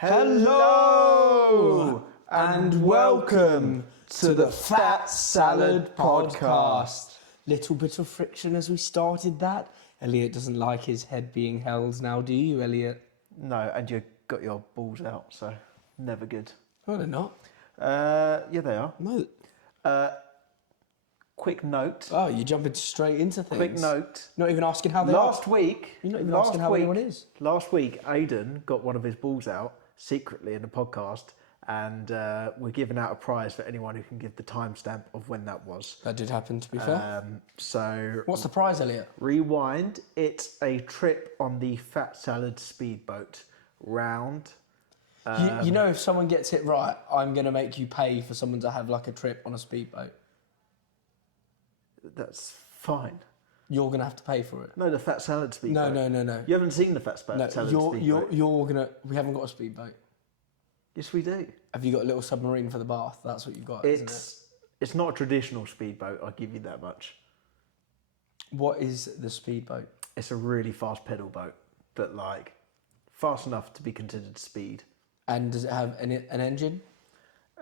Hello and welcome to the Fat Salad Podcast. Little bit of friction as we started that. Elliot doesn't like his head being held now, do you, Elliot? No, and you got your balls out, so never good. No, they're not. Yeah, they are. No. Quick note. Oh, you're jumping straight into things. Quick note. Not even asking how they Last are. week. You're not even asking how anyone is. Last week, Aydan got one of his balls out secretly in the podcast, and we're giving out a prize for anyone who can give the timestamp of when that was. That did happen, to be fair. So. What's the prize, Elliot? Rewind. It's a trip on the Fat Salad speedboat round. You know, if someone gets it right, I'm going to make you pay for someone to have like a trip on a speedboat. That's fine. You're going to have to pay for it. No, the Fat Salad speedboat. No. You haven't seen the Fat Salad speedboat? You're going to... We haven't got a speedboat. Yes, we do. Have you got a little submarine for the bath? That's what you've got, isn't it? It's not a traditional speedboat, I'll give you that much. What is the speedboat? It's a really fast pedal boat, but like fast enough to be considered speed. And does it have an engine?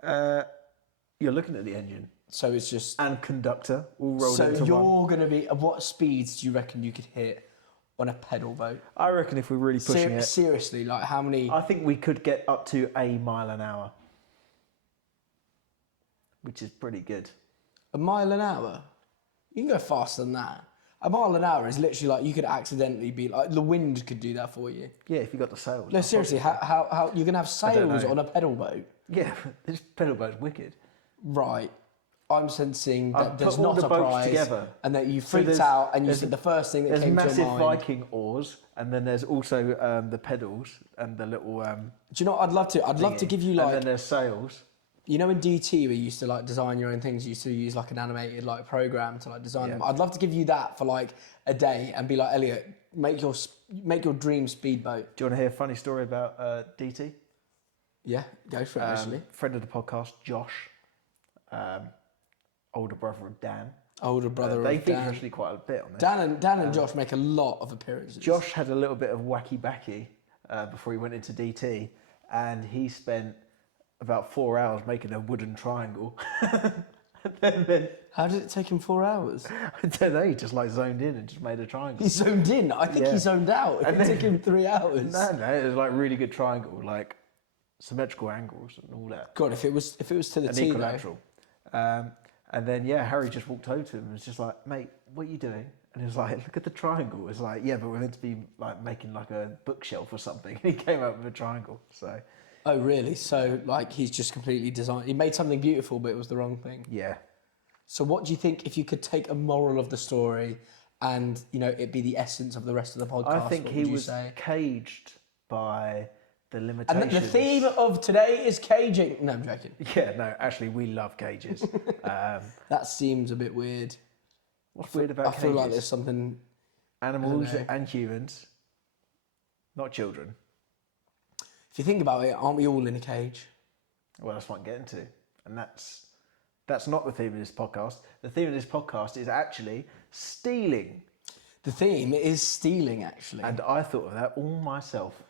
You're looking at the engine. So it's just... And conductor all rolled into one. So you're going to be... At what speeds do you reckon you could hit on a pedal boat? I reckon if we're really pushing it... Seriously, like how many... I think we could get up to a mile an hour. Which is pretty good. A mile an hour? You can go faster than that. A mile an hour is literally like you could accidentally be... Like the wind could do that for you. Yeah, if you got the sails. No, seriously, how you're going to have sails on a pedal boat? Yeah, this pedal boat's wicked. Right. I'm sensing that there's put all not the a boats prize together. and that you freaked out and you said the first thing that came to your mind. There's massive Viking oars, and then there's also the pedals and the little... Do you know what I'd love to? I'd love to give you like... And then there's sails. You know in DT we used to like design your own things, you used to use like an animated like program to like design them. I'd love to give you that for like a day and be like, Elliot, make your dream speedboat. Do you want to hear a funny story about DT? Yeah, go for it actually. Friend of the podcast, Josh. Older brother of Dan. Older brother of Dan. They feature actually quite a bit on this. Dan and Josh make a lot of appearances. Josh had a little bit of wacky backy before he went into DT, and he spent about 4 hours making a wooden triangle. then, how did it take him 4 hours? I don't know, he just like zoned in and just made a triangle. He zoned in? I think he zoned out. It took him 3 hours. No, it was like really good triangle, like symmetrical angles and all that. God, if it was to the and T equilateral. And then Harry just walked over to him and was just like, mate, what are you doing? And he was like, look at the triangle. It's like, yeah, but we're meant to be like making like a bookshelf or something. And he came up with a triangle. So. Oh really? So like he's just completely designed. He made something beautiful, but it was the wrong thing. Yeah. So what do you think if you could take a moral of the story, and you know it be the essence of the rest of the podcast? I think he was caged by the limitations. And the theme of today is caging. No, I'm joking. Yeah, no, actually we love cages. That seems a bit weird. What's weird about cages? I feel like there's something... Animals and humans, not children. If you think about it, aren't we all in a cage? Well, that's what I'm getting to. And that's not the theme of this podcast. The theme of this podcast is actually stealing. The theme is stealing, actually. And I thought of that all myself.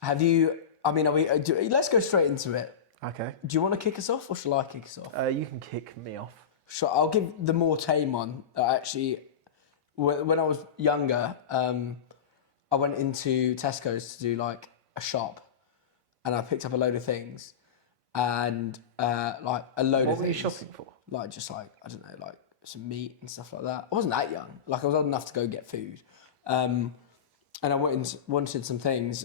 Have you... I mean, let's go straight into it. Okay. Do you want to kick us off or shall I kick us off? You can kick me off. Sure, I'll give the more tame one. Actually, when I was younger, I went into Tesco's to do like a shop, and I picked up a load of things, and like a load of things. What were you shopping for? Like just like I don't know, like some meat and stuff like that. I wasn't that young. Like I was old enough to go get food, and I wanted some things,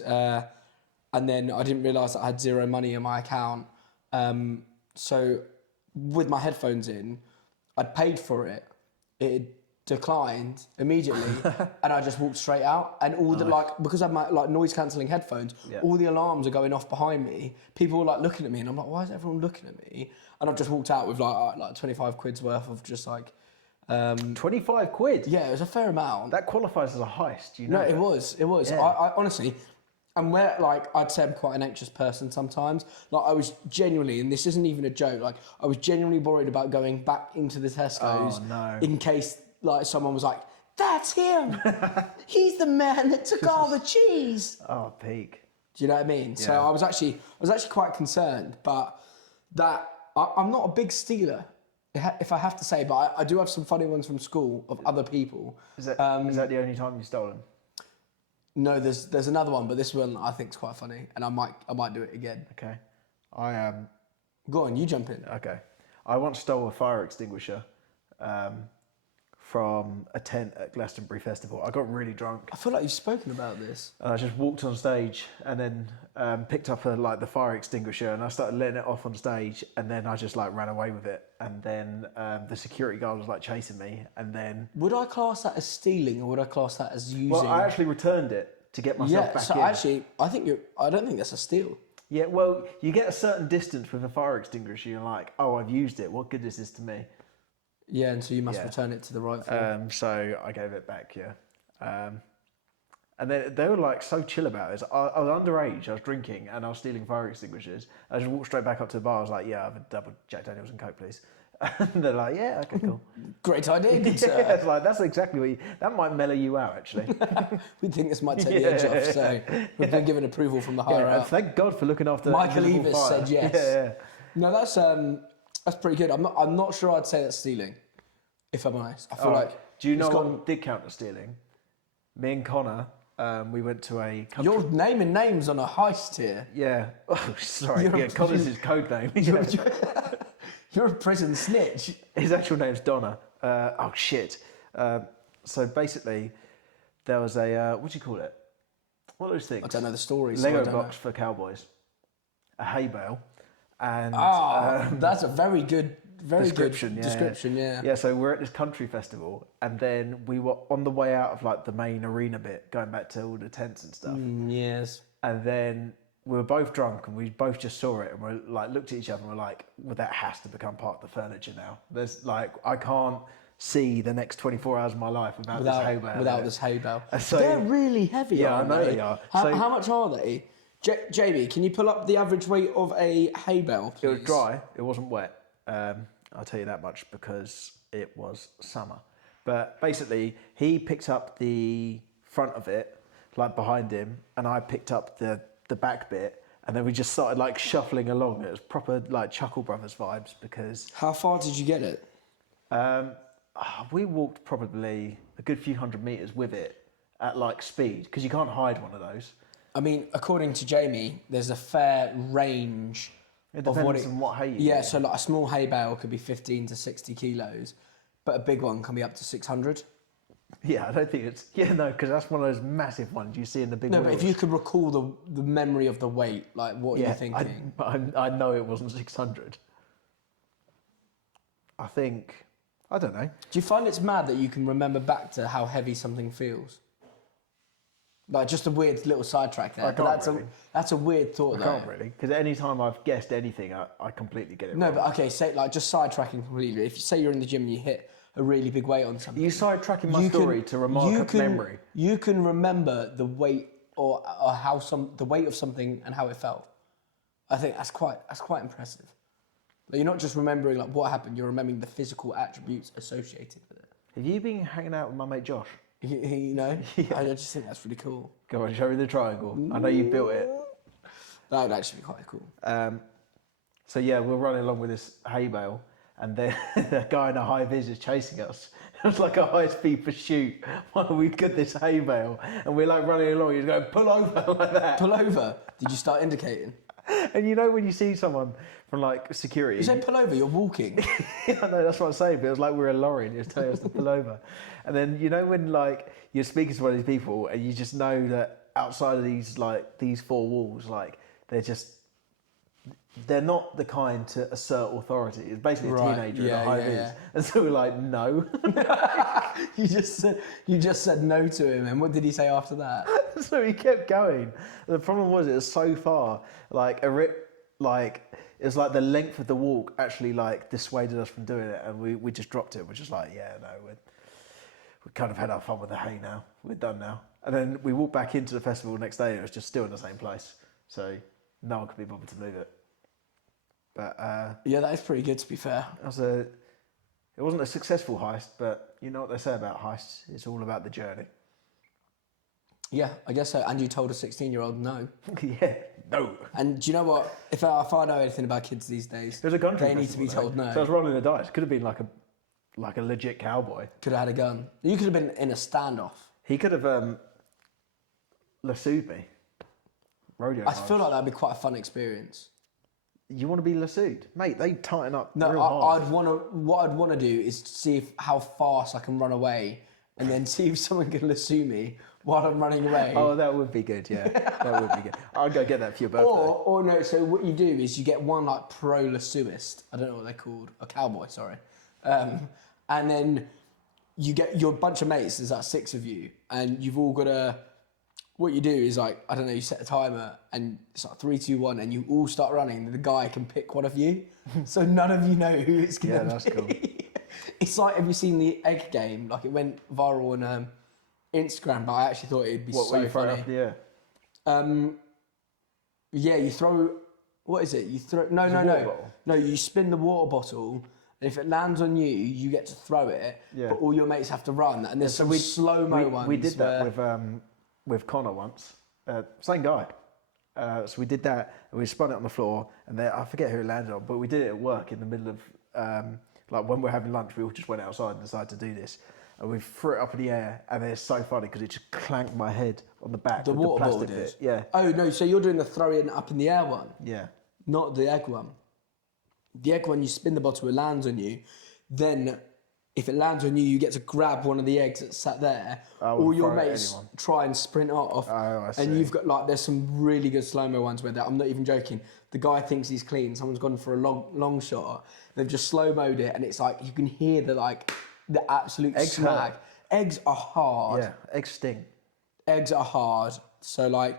and then I didn't realise that I had zero money in my account. So with my headphones in, I'd paid for it. It declined immediately, and I just walked straight out. And all the because I have my like noise cancelling headphones, all the alarms are going off behind me. People were like looking at me, and I'm like, why is everyone looking at me? And I've just walked out with like 25 quid's worth of just like. 25 quid? Yeah, it was a fair amount. That qualifies as a heist, you know? No, it was. Yeah. I honestly, and where like I'd say I'm quite an anxious person sometimes. Like I was genuinely, and this isn't even a joke. Like I was genuinely worried about going back into the Tesco's in case like someone was like, "That's him. He's the man that took all the cheese." Oh, peak. Do you know what I mean? So Yeah. I was actually quite concerned, but I'm not a big stealer, if I have to say, but I do have some funny ones from school of other people. Is that the only time you've stolen? No, there's another one, but this one I think is quite funny, and I might do it again. Okay. I am. Go on, you jump in. Okay. I once stole a fire extinguisher from a tent at Glastonbury Festival. I got really drunk. I feel like you've spoken about this. And I just walked on stage and then picked up the fire extinguisher and I started letting it off on stage and then I just like ran away with it. And then the security guard was like chasing me and then... Would I class that as stealing or would I class that as using? Well, I actually returned it to get myself back in. Actually, I don't think that's a steal. Yeah, well, you get a certain distance with a fire extinguisher. You're like, oh, I've used it. What good is this to me? Yeah, and so you must return it to the rightful. So I gave it back, yeah. And then they were like so chill about it. I was underage, I was drinking, and I was stealing fire extinguishers. I just walked straight back up to the bar. I was like, yeah, I have a double Jack Daniels and Coke, please. And they're like, yeah, okay, cool. Great idea, good sir. Yeah, it's like, that's exactly what that might mellow you out, actually. We think this might take the edge off, so we've been given approval from the higher and out. thank God for looking after Michael invisible Eavis fire. said yes. Yeah. No, that's pretty good. I'm not sure I'd say that's stealing, if I'm honest. I feel like... Do you know what did count as stealing? Me and Connor, we went to a country... You're naming names on a heist here. Yeah. Oh, sorry. Connor's his code name. You're a prison snitch. His actual name's Donna. Oh, shit. So basically, there was a... what do you call it? What are those things? I don't know the story. Lego blocks for cowboys. A hay bale. And... that's a very good description. Yeah. Yeah, so we're at this country festival, and then we were on the way out of like the main arena bit, going back to all the tents and stuff. Yes. And then we were both drunk, and we both just saw it, and we like looked at each other, and we're like, "Well, that has to become part of the furniture now." There's like, I can't see the next 24 hours of my life without this hay bale. Without this hay bale. So, they're really heavy. Yeah, aren't I know they? they are. How much are they? JB, can you pull up the average weight of a hay bale, please? It was dry. It wasn't wet. I'll tell you that much because it was summer. But basically, he picked up the front of it, like behind him, and I picked up the back bit, and then we just started like shuffling along. It was proper like Chuckle Brothers vibes because... How far did you get it? We walked probably a good few hundred metres with it at like speed because you can't hide one of those. I mean, according to Jamie, there's a fair range It depends on what hay you use. so like a small hay bale could be 15 to 60 kilos, but a big one can be up to 600. Yeah, I don't think it's... Yeah, no, because that's one of those massive ones you see in the big No, wheels. but if you could recall the memory of the weight, like what are you thinking? I know it wasn't 600. I think... I don't know. Do you find it's mad that you can remember back to how heavy something feels? Like just a weird little sidetrack there. I can't really. That's a weird thought. I can't really, because any time I've guessed anything, I completely get it wrong. No, but okay, say like just sidetracking completely. If you say you're in the gym and you hit a really big weight on something, Are you sidetracking my story to remark memory? You can remember the weight or how the weight of something and how it felt. I think that's quite impressive. Like, you're not just remembering like what happened. You're remembering the physical attributes associated with it. Have you been hanging out with my mate Josh? You know, I just think that's really cool. Go on, show me the triangle. I know you built it. That would actually be quite cool. So yeah, we're running along with this hay bale, and then a guy in a high vis is chasing us. It was like a high speed pursuit while we got this hay bale, and we're like running along. He's going, pull over like that. Pull over. Did you start indicating? And you know when you see someone from like security, You say pull over. You're walking. yeah, no, that's what I'm saying. But it was like we were a lorry, and he was telling us to pull over. And then you know when like you're speaking to one of these people, and you just know that outside of these four walls, like they're not the kind to assert authority. It's basically a teenager in a high vis. Yeah. And so we're like, no. You just said no to him, and what did he say after that? So he kept going. The problem was it was so far, like it was like the length of the walk actually like dissuaded us from doing it, and we just dropped it. We're just like, yeah, no, we kind of had our fun with the hay now. We're done now. And then we walked back into the festival the next day, and it was just still in the same place. So no one could be bothered to move it. But yeah, that is pretty good, to be fair. It wasn't a successful heist, but you know what they say about heists? It's all about the journey. Yeah, I guess so. And you told a 16-year-old no. Yeah, no. And do you know what? If I know anything about kids these days, There's a country they need to be festival, told though. no. So I was rolling the dice. Could have been like a legit cowboy. Could have had a gun. You could have been in a standoff. He could have lassoed me. Rodeo. I feel like that'd be quite a fun experience. You want to be lassoed, mate? They tighten up No, real hard. what I'd want to do is see how fast I can run away, and then see if someone can lasso me while I'm running away. Oh, that would be good. Yeah, that would be good. I'll go get that for your birthday. Or no. So what you do is you get one like pro lassoist. I don't know what they're called. A cowboy, sorry. And then you get your bunch of mates. There's like 6 of you, and you've all got to. What you do is like, I don't know, you set a timer and it's like 3, 2, 1 and you all start running and the guy can pick one of you. So none of you know who it's going to be. Yeah, that's cool. It's like, have you seen the egg game? Like it went viral on Instagram, but I actually thought it'd be What were so you throwing funny. up in the air? Yeah, you throw, what is it? You throw, no. water bottle? No, you spin the water bottle and if it lands on you, you get to throw it, Yeah. but all your mates have to run. And there's some slow-mo ones. We did that where- with Connor once. Same guy. So we did that, and we spun it on the floor, and then I forget who it landed on, but we did it at work in the middle of, like when we're having lunch, we all just went outside and decided to do this. And we threw it up in the air, and it's so funny because it just clanked my head on the back. The with water the bottle plastic did? bit. Yeah, Oh, no, so you're doing the throwing up in the air one, yeah. not the egg one. The egg one, you spin the bottle, it lands on you. Then, if it lands on you, you get to grab one of the eggs that's sat there. I All wouldn't your throw it at mates anyone. try and sprint off. Oh, I see. And you've got, like, there's some really good slow-mo ones where I'm not even joking. The guy thinks he's clean. Someone's gone for a long shot. They've just slow-moed it. And it's like, you can hear the absolute Eggs smack. hurt. Eggs are hard. Yeah, eggs sting. Eggs are hard. So, like,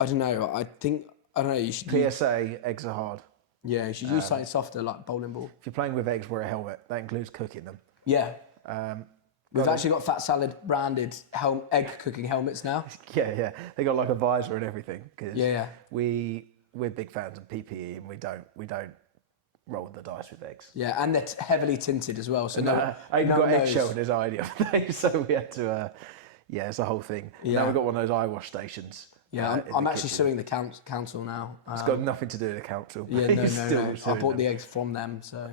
I don't know. I don't know. You should use, PSA, eggs are hard. yeah, you should use something softer like bowling ball. If you're playing with eggs, wear a helmet. That includes cooking them. Yeah. We've actually got Fat Salad branded egg cooking helmets now. Yeah. They got like a visor and everything. Cause Yeah. we're big fans of PPE, and we don't roll the dice with eggs. Yeah, and they're heavily tinted as well. So no, I even no got one knows. eggshell in his eye the other day, so we had to. Yeah, it's a whole thing. Yeah. Now we've got one of those eye wash stations. Yeah, in I'm the actually kitchen. suing the council now. It's got nothing to do with the council. Yeah, but no. he's still I suing bought them. the eggs from them, so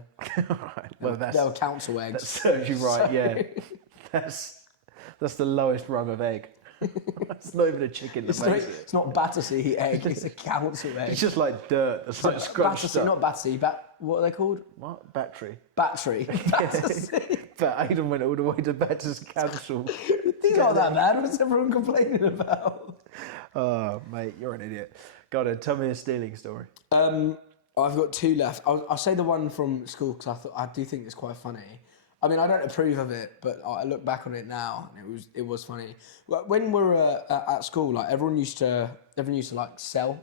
Alright, well, they were council that eggs. serves you right. Yeah, that's the lowest rung of egg. It's not even a chicken that makes it. It's not Battersea egg, it's a council egg. It's just like dirt that's like scrunched Battersea, up. not Battersea, what are they called? What? Battery. Battery. Battersea. But Aydan went all the way to Batter's Council. These aren't that bad. What's everyone complaining about? Oh, mate, you're an idiot. Go on, tell me a stealing story. I've got 2 left. I'll say the one from school because I do think it's quite funny. I mean, I don't approve of it, but I look back on it now and it was funny. When we were at school, like everyone used to like sell.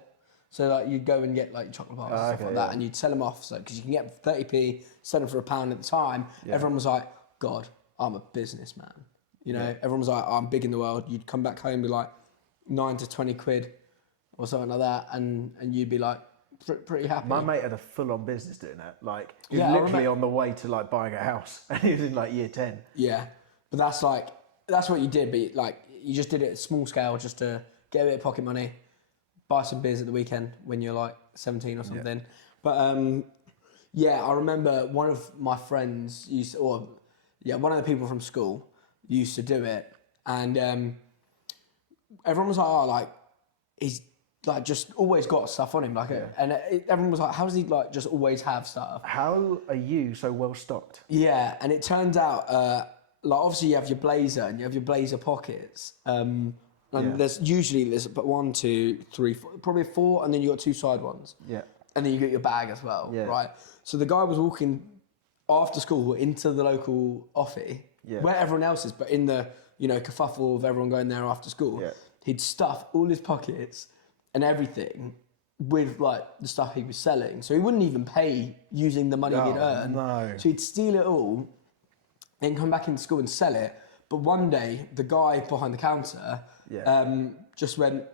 So like you'd go and get like chocolate bars and stuff like that, and you'd sell them off. So because you can get 30p, sell them for £1 at the time. Yeah. Everyone was like, "God, I'm a businessman." You know, everyone was like, "I'm big in the world." You'd come back home with like 9 to 20 quid or something like that, and you'd be like pretty happy. My mate had a full-on business doing that. Like he was Yeah, I literally on the way to like buying a house, and he was in like year 10. Yeah, but that's what you did. But like you just did it at small scale, just to get a bit of pocket money, buy some beers at the weekend when you're like 17 or something. Yeah. But yeah, I remember one of my friends one of the people from school used to do it, and everyone was like, "Oh, like he's like just always got stuff on him." Like, everyone was like, "How does he like just always have stuff?" How are you so well stocked? Yeah, and it turns out, like obviously you have your blazer and you have your blazer pockets. And there's 1, 2, 3, 4, probably 4, and then you got 2 side ones. Yeah. And then you got your bag as well, right? So the guy was walking after school into the local offie, where everyone else is, but in the kerfuffle of everyone going there after school. Yeah. He'd stuff all his pockets and everything with like the stuff he was selling. So he wouldn't even pay using the money he'd earned. No. So he'd steal it all, then come back into school and sell it. But one day, the guy behind the counter just went,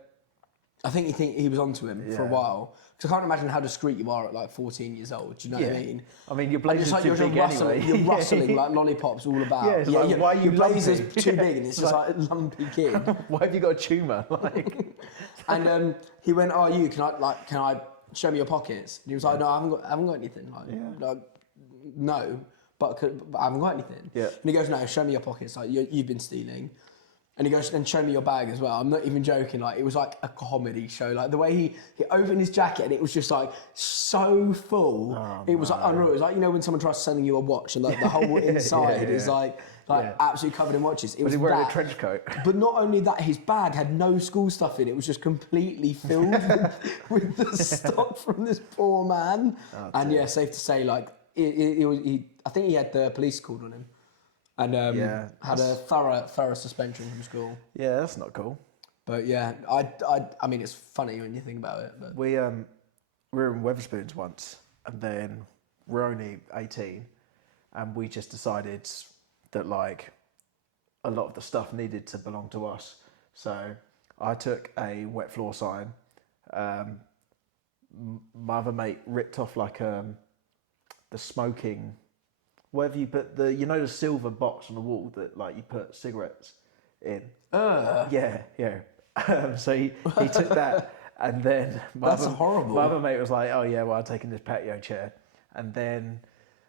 I think he was onto him for a while. Because I can't imagine how discreet you are at like 14 years old. Do you know what I mean? I mean, your blazer's like too big anyway. You're rustling like lollipops all about. Yeah, it's like, why are you your blazer's lumpy? too big and it's just like a lumpy kid. Why have you got a tumour? Like, And he went, "Oh, can I show me your pockets?" And he was like, "No, I haven't got anything." Like, no, but I haven't got anything. Yeah. And he goes, "No, show me your pockets. Like you've been stealing." And he goes, "And show me your bag as well." I'm not even joking. Like it was like a comedy show. Like the way he opened his jacket and it was just like so full. It was like unreal. It was like, you know, when someone tries selling you a watch and like the whole inside is like absolutely covered in watches. was he wearing a trench coat? But not only that, his bag had no school stuff in it. It was just completely filled with the stock from this poor man. And yeah, safe to say, like I think he had the police called on him. And had a thorough suspension from school. Yeah, that's not cool. But yeah, I mean, it's funny when you think about it. But We were in Wetherspoons once, and then we're only 18, and we just decided that like a lot of the stuff needed to belong to us. So I took a wet floor sign. My other mate ripped off like the smoking. Whatever you put the silver box on the wall that like you put cigarettes in. Yeah. So he took that, and then horrible. My other mate was like, "Oh yeah, well I'm taking this patio chair," and then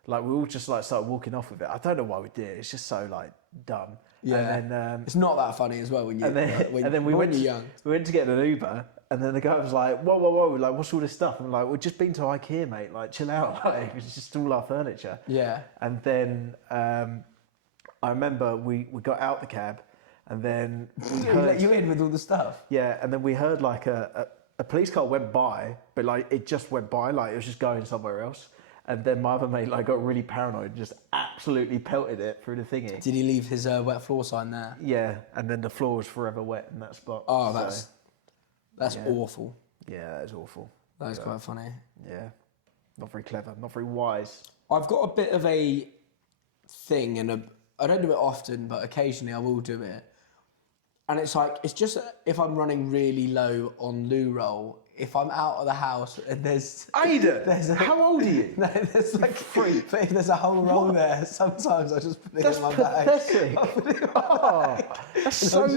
like we all just like started walking off with it. I don't know why we did. It's just so like dumb. yeah, And then it's not that funny as well when you we when you're young. We went to get an Uber, and then the guy was like, whoa, like, what's all this stuff? I'm like, we've just been to IKEA, mate, like, chill out, like, it's just all our furniture. Yeah. And then I remember we got out the cab, and then we He let you in with all the stuff. yeah, and then we heard like a police car went by, but like it just went by, like it was just going somewhere else. And then my other mate like got really paranoid, and just absolutely pelted it through the thingy. Did he leave his wet floor sign there? Yeah, and then the floor was forever wet in that spot. Oh, so, that's awful. yeah, that is awful. That is quite funny. Yeah, not very clever, not very wise. I've got a bit of a thing, and I don't do it often, but occasionally I will do it. And it's like, it's just if I'm running really low on loo roll, if I'm out of the house and there's... Aydan, how old are you? No, there's like Freak. But if there's a whole roll there, sometimes I just put it in my bag. Pathetic. That's so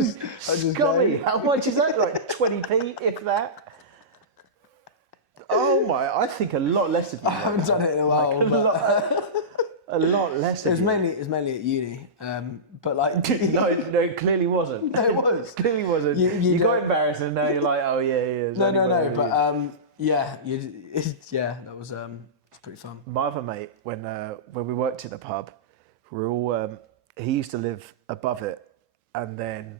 scummy. How much is that? Like 20p, if that? Oh my, I think a lot less of you. I haven't done it in a while, A lot less of It you. was mainly at uni, but like... No, it clearly wasn't. No, it was. Clearly wasn't. You got embarrassed and now you're like, oh yeah. It's No, only that was it's pretty fun. my other mate, when we worked in the pub, we were all he used to live above it, and then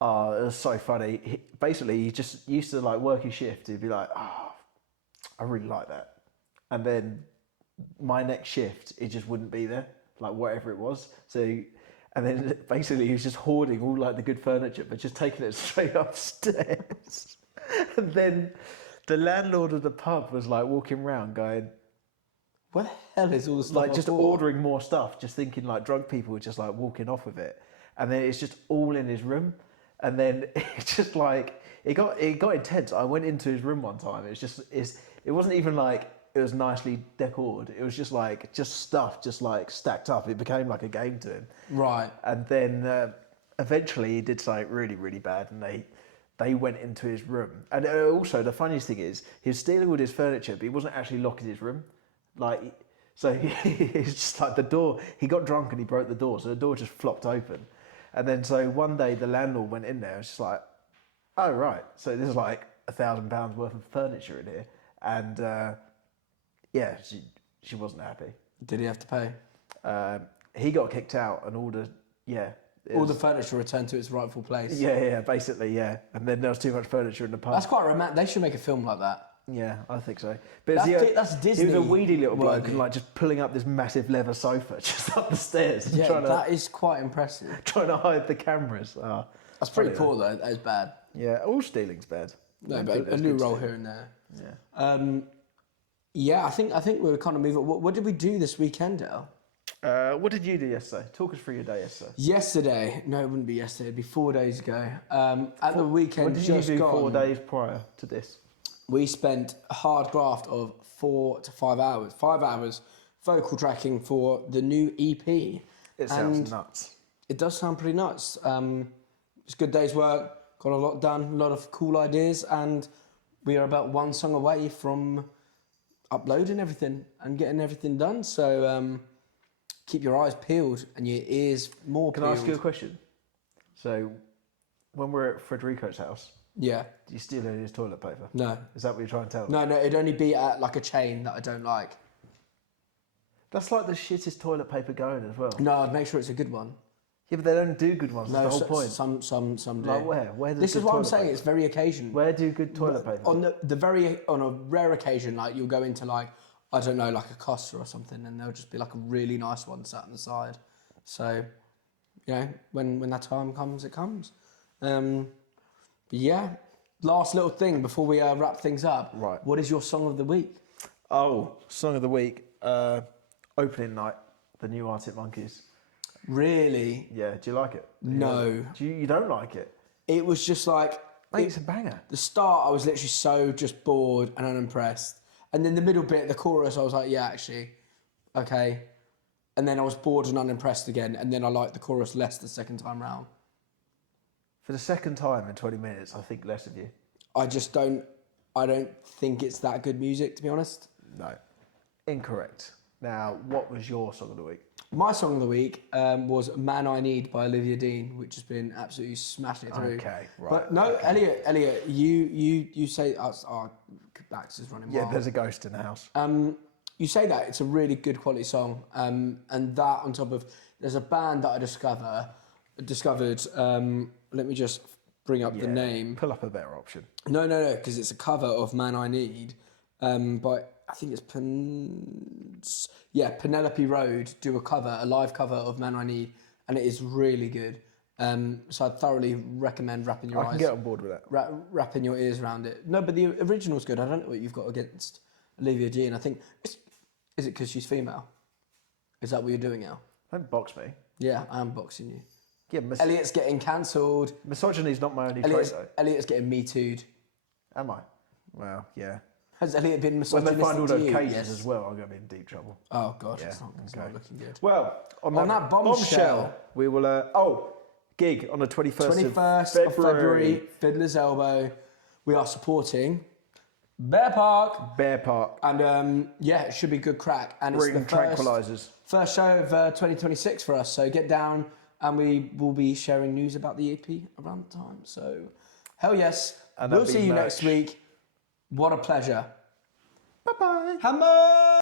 it was so funny. He just used to like work his shift. He'd be like, "Oh, I really like that," and then my next shift, it just wouldn't be there, like whatever it was. So, and then basically he was just hoarding all like the good furniture, but just taking it straight upstairs. And then the landlord of the pub was like walking around going, Where the hell is all the stuff? like just ordering more stuff, just thinking like drunk people were just like walking off with it, and then it's just all in his room, and then it's just like it got intense. I went into his room one time. It wasn't even like it was nicely decored. It was just like stuff just like stacked up. It became like a game to him. Right. And then eventually he did something really, really bad, and they went into his room. And also the funniest thing is he was stealing all his furniture, but he wasn't actually locking his room. Like, so he's just like the door. He got drunk and he broke the door, so the door just flopped open. And then so one day the landlord went in there and was just like, oh right, so there's like £1,000 worth of furniture in here, and yeah, she wasn't happy. Did he have to pay? He got kicked out, and all the furniture returned to its rightful place. Yeah, basically, yeah. And then there was too much furniture in the pub. That's quite romantic. They should make a film like that. Yeah, I think so. But That's Disney. He was a weedy little bloke worthy. and like just pulling up this massive leather sofa just up the stairs. Yeah, trying that is quite impressive. trying to hide the cameras. That's pretty poor though. That is bad. Yeah, all stealing's bad. No, but a new role here and there. Yeah. Yeah, I think we're kind of moving. What did we do this weekend, Al? What did you do yesterday? Talk us through your day yesterday. Yesterday, no, it wouldn't be yesterday. It'd be 4 days ago. At the weekend, What did you just do gone, 4 days prior to this? we spent a hard graft of 4 to 5 hours. 5 hours vocal tracking for the new EP. It sounds nuts. It does sound pretty nuts. It's a good day's work. Got a lot done. A lot of cool ideas, and we are about one song away from uploading everything and getting everything done. So keep your eyes peeled and your ears more Can peeled. I ask you a question? So, when we're at Frederico's house, Yeah. do you steal any of his toilet paper? No. Is that what you're trying to tell me? No, it'd only be at like a chain that I don't like. That's like the shittest toilet paper going as well. No, I'd make sure it's a good one. Yeah, but they don't do good ones. No, That's the whole point. some do. Like where? Where does This good is what I'm toilet saying. paper? It's very occasional. Where do good toilet paper? On a rare occasion, like you'll go into like, I don't know, like a Costa or something, and there'll just be like a really nice one sat on the side. So, you know, when that time comes, it comes. Yeah. Last little thing before we wrap things up. Right. What is your song of the week? Oh, song of the week. Opening night, the new Arctic Monkeys. Really? Yeah, do you like it? No. You don't like it? It was just like Mate, it's a banger. the start. I was literally so just bored and unimpressed, and then the middle bit, the chorus, I was like, yeah, actually, okay. And then I was bored and unimpressed again, and then I liked the chorus less the second time round. For the second time in 20 minutes, I think less of you. I don't think it's that good music, to be honest. No. Incorrect. Now, what was your song of the week? My song of the week was "Man I Need" by Olivia Dean, which has been absolutely smashing it through. Okay, right. But no, okay. Elliot, you say our Max is running Yeah, wild. there's a ghost in the house. You say that it's a really good quality song, and that on top of there's a band that I discovered. Let me just bring up the name. Pull up a better option. No, because it's a cover of "Man I Need," by I think it's Penelope Road do a live cover of "Man I Need," and it is really good. So I'd thoroughly recommend wrapping your eyes. I can get on board with that. Wrapping your ears around it. No, but the original's good. I don't know what you've got against Olivia Dean. I think is it because she's female? Is that what you're doing now? Don't box me. Yeah, I am boxing you. Yeah, Elliot's getting cancelled. misogyny's not my only trait, though. Elliot's getting me too'd. Am I? Well, yeah. Has Elliot been When misogynistic they find all to those you? cases Yes. as well, I'm going to be in deep trouble. Oh god, Yeah, it's not looking good. Well, on that bombshell, we will. Gig on the 21st of February, Fiddler's Elbow. We are supporting Bear Park. Bear Park. And it should be good crack. And Bring it's the tranquilizers. first show of 2026 for us. So get down, and we will be sharing news about the EP around the time. So hell yes. And We'll that'll see be you merch. next week. What a pleasure. Bye-bye. Hammer!